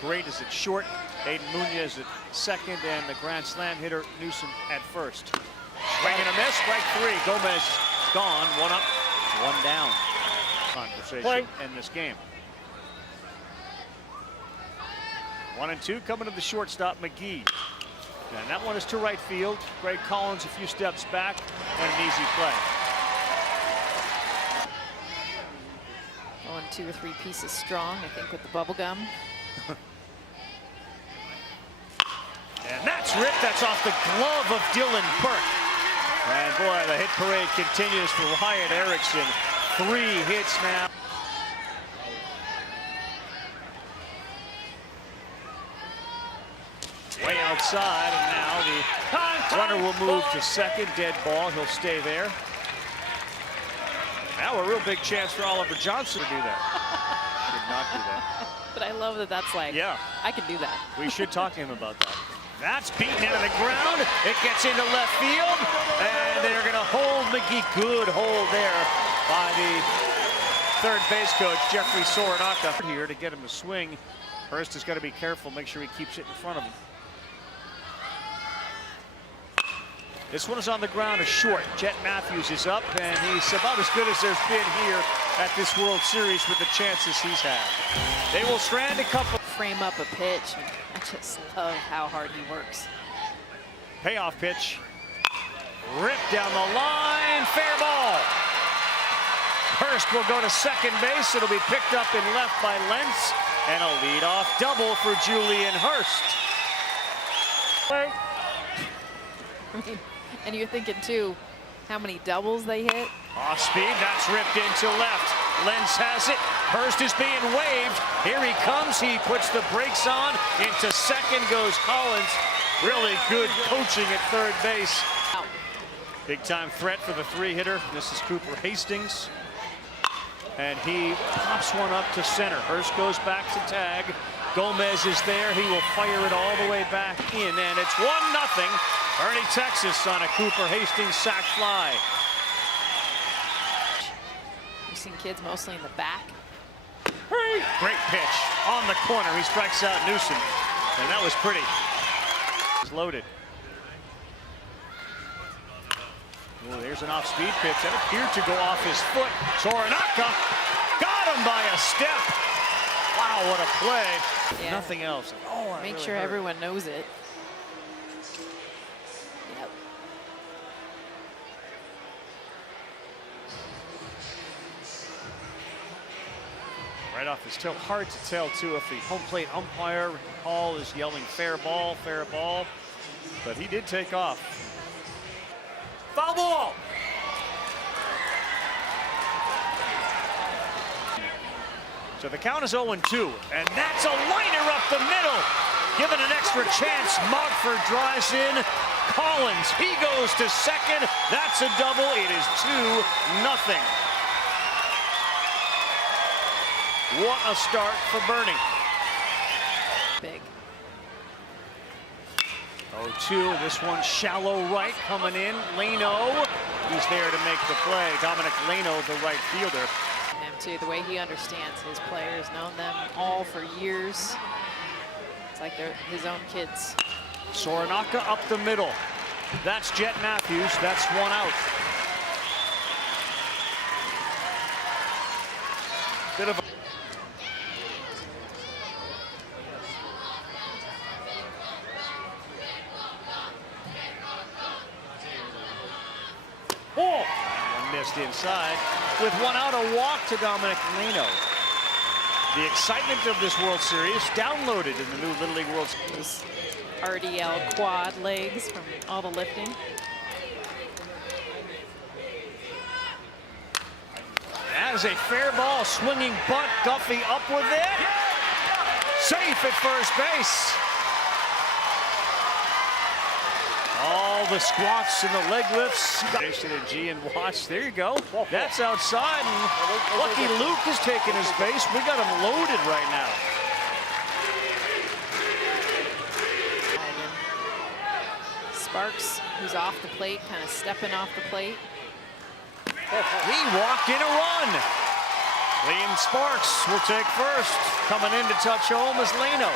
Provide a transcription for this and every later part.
Great is at short, Aiden Munoz at second, and the grand slam hitter Newsom at first. Swing and a miss, strike three. Gomez gone, one up, one down. Conversation in this game. 1-2 coming to the shortstop, McGee. And that one is to right field. Greg Collins a few steps back, and an easy play. Going 2 or 3 pieces strong, I think, with the bubble gum. And that's ripped. That's off the glove of Dylan Burke. And boy, the hit parade continues for Wyatt Erickson. 3 hits now. Way outside, and now the runner will move to second. Dead ball. He'll stay there. Now a real big chance for Oliver Johnson to do that. Should not do that. But I love that that's like, yeah, I can do that. We should talk to him about that. That's beaten into the ground. It gets into left field, and they're going to hold McGee. Good hold there by the third base coach, Jeffrey Soranaka. Here to get him to swing. Hurst has got to be careful, make sure he keeps it in front of him. This one is on the ground, a short. Jet Matthews is up, and he's about as good as there's been here at this World Series with the chances he's had. They will strand a couple. Frame up a pitch. I just love how hard he works. Payoff pitch. Ripped down the line. Fair ball. Hurst will go to second base. It'll be picked up in left by Lentz. And a leadoff double for Julian Hurst. And you're thinking, too, how many doubles they hit. Off speed. That's ripped into left. Lentz has it. Hurst is being waved. Here he comes. He puts the brakes on. Into second goes Collins. Really good coaching at third base. Big time threat for the 3-hitter. This is Cooper Hastings. And he pops one up to center. Hurst goes back to tag. Gomez is there. He will fire it all the way back in. And it's 1-0. Ernie, Texas on a Cooper Hastings sac fly. You've seen kids mostly in the back. Great pitch on the corner. He strikes out Newsom, and that was pretty. He's loaded. Oh, there's an off-speed pitch that appeared to go off his foot. Soranaka got him by a step. Wow, what a play! Yeah. Nothing else. Oh, make really sure hurt. Everyone knows it. Yep. Right off his toe. Hard to tell, too, if the home plate umpire, Hall, is yelling fair ball, but he did take off. Foul ball! So the count is 0-2, and that's a liner up the middle. Given an extra chance, Mogford drives in. Collins, he goes to second. That's a double. It is 2-0. What a start for Boerne. Big. 0-2, this one shallow right coming in. Leno, he's there to make the play. Dominic Leno, the right fielder. Him too, the way he understands his players, known them all for years. It's like they're his own kids. Soranaka up the middle. That's Jet Matthews. That's 1 out. Bit of a oh! Missed inside. With 1 out, a walk to Dominic Leno. The excitement of this World Series downloaded in the new Little League World Series. RDL quad legs from all the lifting. That is a fair ball, swinging bunt. Duffy up with it. Safe at first base. All the squats and the leg lifts. Jason and G and watch. There you go. That's outside. And Lucky Luke is taking his base. We got him loaded right now. Sparks, who's off the plate, kind of stepping off the plate. He walked in a run. Liam Sparks will take first. Coming in to touch home is Leno.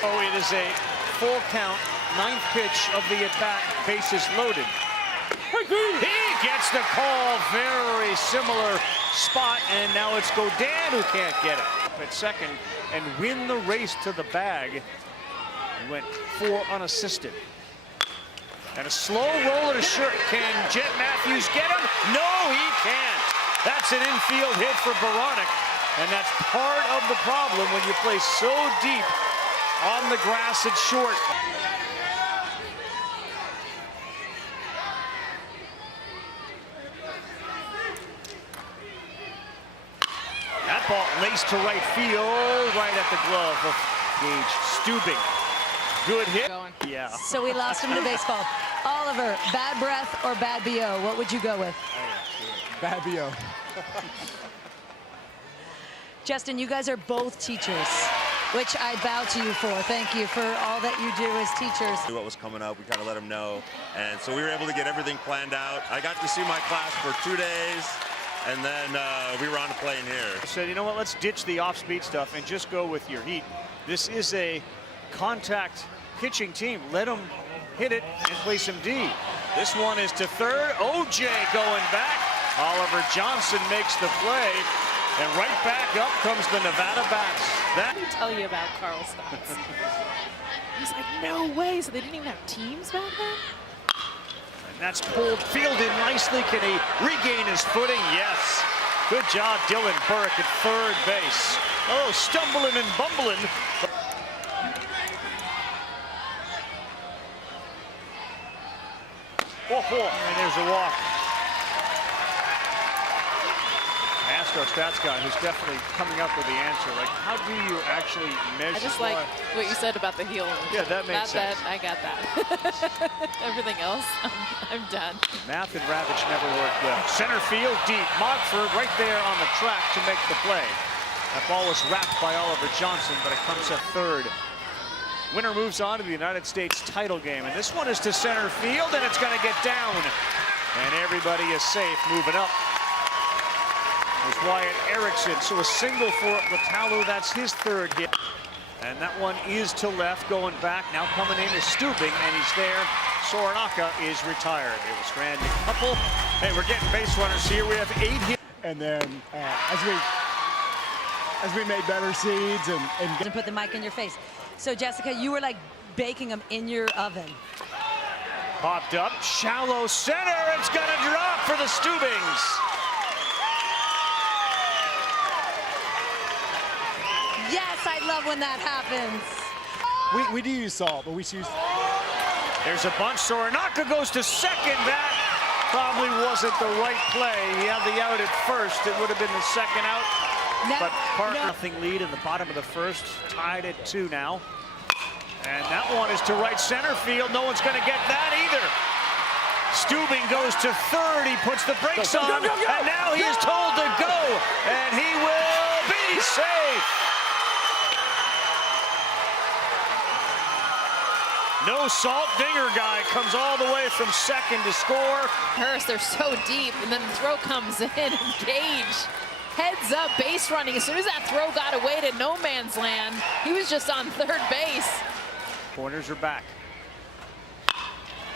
Oh, it is a full count, 9th pitch of the at-bat, bases loaded. He gets the call, very similar spot, and now it's Godin who can't get it. At second and win the race to the bag. He went 4 unassisted. And a slow roll to shirt. Can Jet Matthews get him? No, he can't. That's an infield hit for Boerne, and that's part of the problem when you play so deep on the grass at short. That ball laced to right field, right at the glove of Gage. Stubing. Good hit. Yeah. So we lost him to baseball. Oliver, bad breath or bad BO? What would you go with? Bad BO. Justin, you guys are both teachers, which I bow to you for. Thank you for all that you do as teachers. What was coming up, we kind of let them know. And so we were able to get everything planned out. I got to see my class for 2 days. And then we were on a plane here. I said, you know what, let's ditch the off-speed stuff and just go with your heat. This is a contact pitching team. Let them hit it and play some D. This one is to third. OJ going back. Oliver Johnson makes the play. And right back up comes the Nevada bats. Let me tell you about Carl Stotts. He's like, no way. So they didn't even have teams back then? And that's pulled, fielded nicely. Can he regain his footing? Yes. Good job, Dylan Burke at third base. Oh, stumbling and bumbling. And there's a walk. I asked our stats guy, who's definitely coming up with the answer. Like, how do you actually measure? I just like what you said about the heel. Yeah, that makes sense. I got that. Everything else, I'm done. Math and Ravitch never worked well. Center field deep. Montford right there on the track to make the play. That ball was wrapped by Oliver Johnson, but it comes at third. Winner moves on to the United States title game, and this one is to center field, and it's going to get down. And everybody is safe moving up. There's Wyatt Erickson, so a single for Latalo. That's his third hit. And that one is to left, going back. Now coming in is Stubing, and he's there. Soranaka is retired. It was stranded. Couple. Hey, we're getting base runners here. We have 8 hits. And then as we made better seeds and put the mic in your face. So Jessica, you were like baking them in your oven. Popped up, shallow center. It's gonna drop for the Stubings. Yes, I love when that happens. we do use salt, but we choose. There's a bunch. Soranaka goes to second. That probably wasn't the right play. He had the out at first. It would have been the second out. But nothing lead in the bottom of the first. Tied at 2 now. And that one is to right center field. No one's going to get that either. Stubing goes to third. He puts the brakes on. And now he is told to go. And he will be safe. No salt. Dinger guy comes all the way from second to score. Hurst, they're so deep, and then the throw comes in, and Gage heads up, base running. As soon as that throw got away to no man's land, he was just on third base. Corners are back.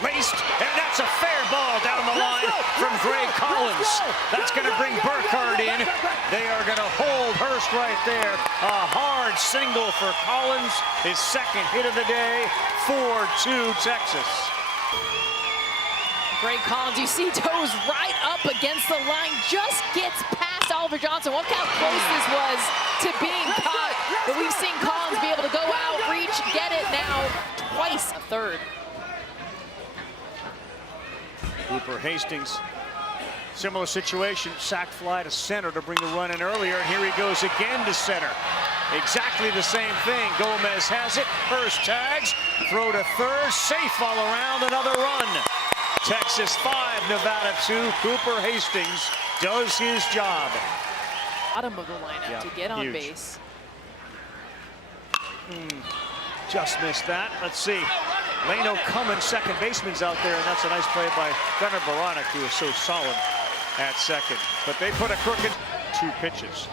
Laced, and that's a fair ball down the line from Gray Collins. That's going to bring Burkhardt in. They are going to hold Hurst right there. A hard single for Collins, his second hit of the day, 4-2 Texas. Gray Collins, you see toes right up against the line, just gets past Oliver Johnson. Look how close this was to being caught. But we've seen Collins be able to go out, reach, get it now twice. A third. Cooper Hastings, similar situation, sac fly to center to bring the run in earlier, and here he goes again to center. Exactly the same thing. Gomez has it, Hurst tags, throw to third, safe all around, another run. Texas 5, Nevada 2. Cooper Hastings does his job. Bottom of the lineup to get on huge. Base. Just missed that. Let's see. Leno Cummins, second baseman's out there, and that's a nice play by Gunnar Boerne, who is so solid at second. But they put a crooked 2 pitches.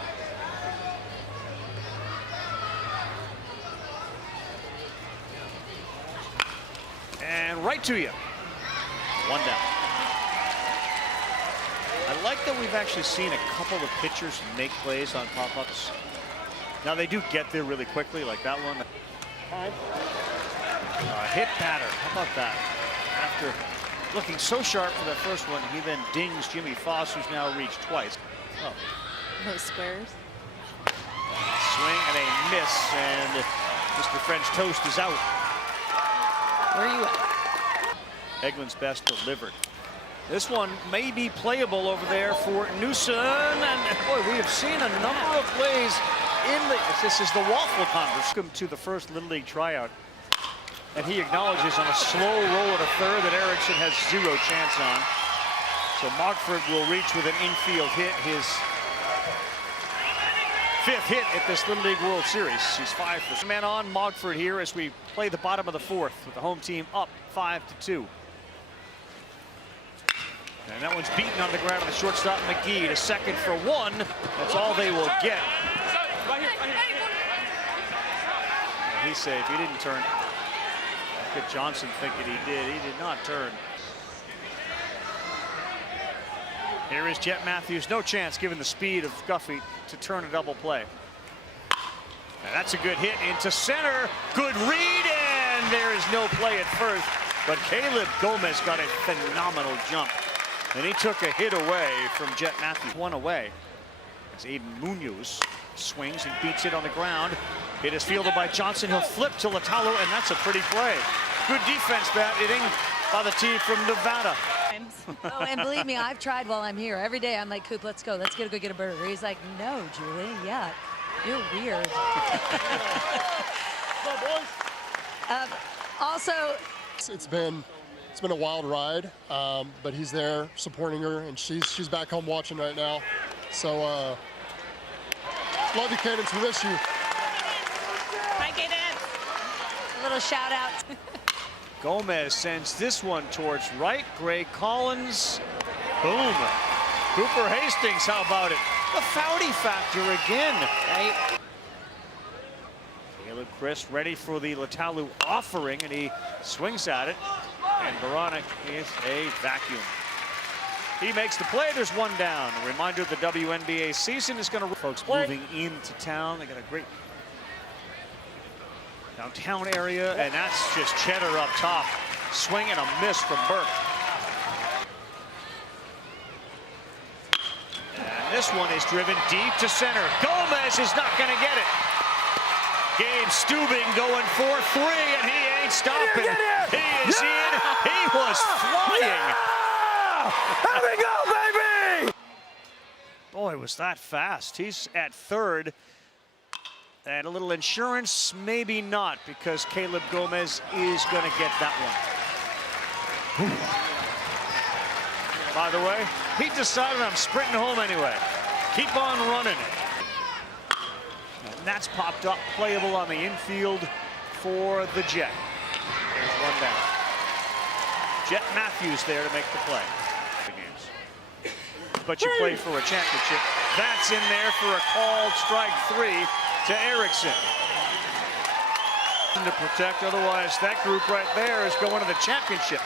And right to you. 1 down. I like that we've actually seen a couple of pitchers make plays on pop-ups. Now they do get there really quickly, like that one. Hit batter, how about that? After looking so sharp for that first one, he then dings Jimmy Foss, who's now reached twice. Oh. Those squares. Swing and a miss, and Mr. French Toast is out. Where are you at? Eglyn's best delivered. This one may be playable over there for Newsom, and boy, we have seen a number of plays in the, this is the waffle conference. Welcome to the first Little League tryout. And he acknowledges on a slow roll at a third that Erickson has 0 chance on. So Mogford will reach with an infield hit, his 5th hit at this Little League World Series. He's 5 for man on Mogford here as we play the bottom of the 4th with the home team up 5-2. And that one's beaten on the ground on the shortstop McGee to second for 1. That's all they will get. And he's safe. He didn't turn. Look at Johnson thinking he did. He did not turn. Here is Jet Matthews. No chance, given the speed of Guffey, to turn a double play. And that's a good hit into center. Good read, and there is no play at first. But Caleb Gomez got a phenomenal jump. And he took a hit away from Jet Matthews. 1 away as Aiden Munoz swings and beats it on the ground. It is fielded by Johnson. He'll flip to Latalo, and that's a pretty play. Good defense that hitting by the team from Nevada. Oh, and believe me, I've tried while I'm here. Every day I'm like, Coop, let's go get a burger. He's like, no, Julie, yeah, you're weird. Also, it's been a wild ride, but he's there supporting her, and she's back home watching right now. So love you, Cadence. We miss you. Hi, Cadence. a little shout out. Gomez sends this one towards right. Gray Collins. Boom. Cooper Hastings, how about it? The Foudy factor again. Right? Caleb Chris ready for the Latalu offering, and he swings at it. And Boerne is a vacuum. He makes the play. There's one down. A reminder, the WNBA season is going to... Folks moving into town. They got a great downtown area, and that's just Cheddar up top. Swing and a miss from Burke. And this one is driven deep to center. Gomez is not going to get it. Gabe Stubing going for 3, and he ain't stopping. He is in. He was flying. Here we go, baby! Boy, was that fast. He's at third. And a little insurance, maybe not, because Caleb Gomez is going to get that one. By the way, he decided I'm sprinting home anyway. Keep on running. And that's popped up, playable on the infield for the Jet. There's one down. Jet Matthews there to make the play. But you play for a championship. That's in there for a called strike 3 to Erickson. To protect, otherwise that group right there is going to the championship.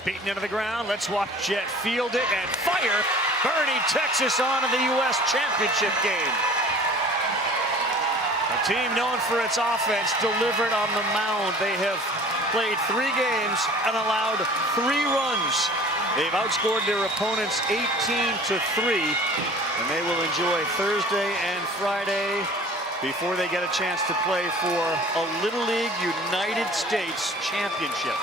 Beaten into the ground. Let's watch Jet field it and fire. Boerne, Texas on to the U.S. championship game. A team known for its offense delivered on the mound. They have played 3 games and allowed 3 runs. They've outscored their opponents 18-3, and they will enjoy Thursday and Friday before they get a chance to play for a Little League United States championship.